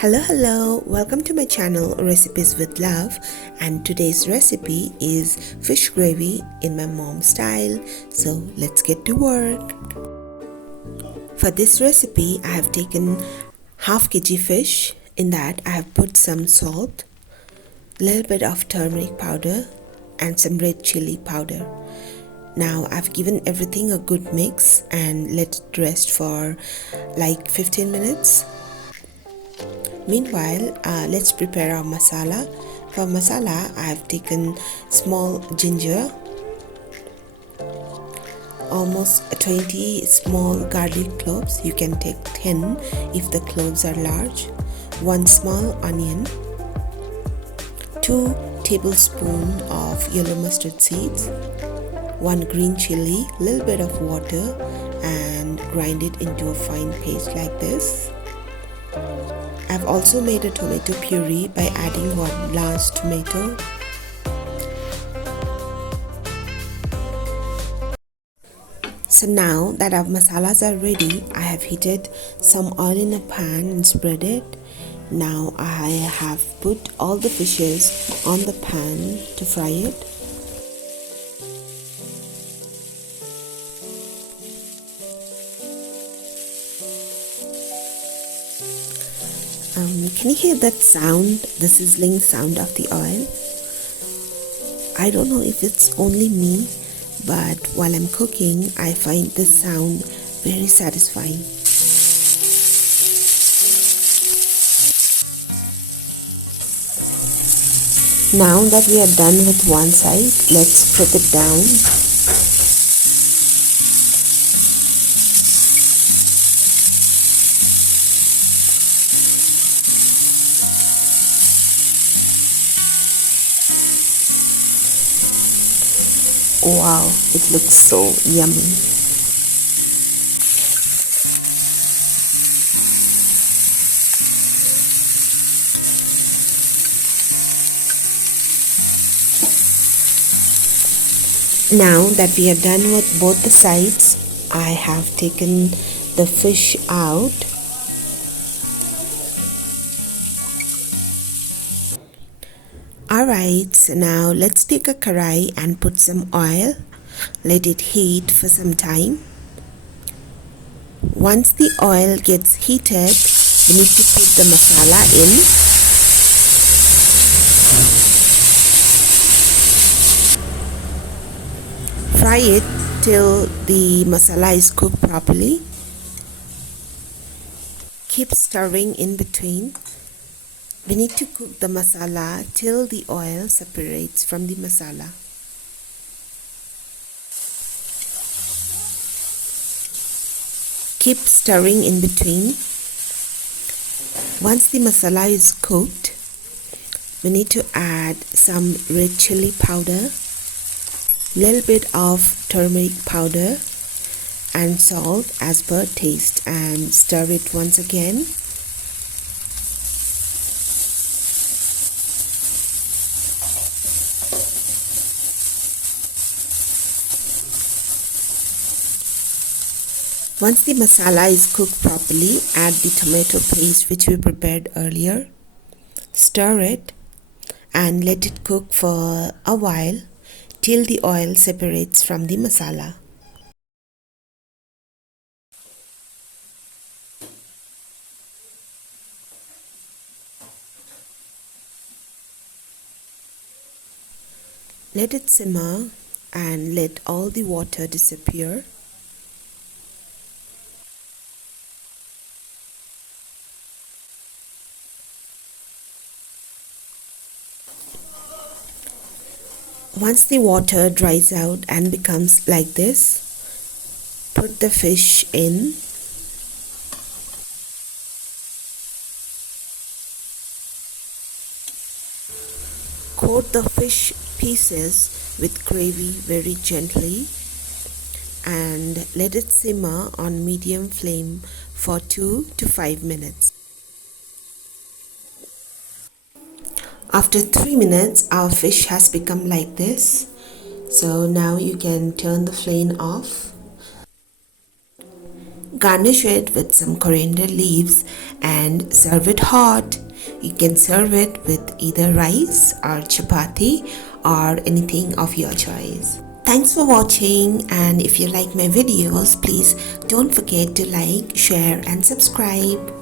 Hello, welcome to my channel Recipes with Love, and today's recipe is fish gravy in my mom's style. So let's get to work. For this recipe I have taken half kg fish. In that I have put some salt, little bit of turmeric powder and some red chili powder. Now I've given everything a good mix and let it rest for like 15 minutes. Meanwhile, let's prepare our masala. For masala, I have taken small ginger, almost 20 small garlic cloves. You can take 10 if the cloves are large. 1 small onion, 2 tablespoons of yellow mustard seeds, 1 green chili, little bit of water, and grind it into a fine paste like this. I've also made a tomato puree by adding 1 large tomato. So now that our masalas are ready, I have heated some oil in a pan and spread it. Now I have put all the fishes on the pan to fry it. Can you hear that sound, the sizzling sound of the oil? I don't know if it's only me, but while I'm cooking, I find this sound very satisfying. Now that we are done with one side, let's flip it down. Wow, it looks so yummy. Now that we are done with both the sides, I have taken the fish out. Alright, so now let's take a karai and put some oil. Let it heat for some time. Once the oil gets heated, we need to put the masala in. Fry it till the masala is cooked properly. Keep stirring in between. We need to cook the masala till the oil separates from the masala. Keep stirring in between. Once the masala is cooked, we need to add some red chili powder, little bit of turmeric powder and salt as per taste, and stir it once again. Once the masala is cooked properly, add the tomato paste which we prepared earlier. Stir it and let it cook for a while till the oil separates from the masala. Let it simmer and let all the water disappear. Once the water dries out and becomes like this, put the fish in. Coat the fish pieces with gravy very gently and let it simmer on medium flame for 2 to 5 minutes. After 3 minutes, our fish has become like this. So now you can turn the flame off. Garnish it with some coriander leaves and serve it hot. You can serve it with either rice or chapati or anything of your choice. Thanks for watching, and if you like my videos, please don't forget to like, share and subscribe.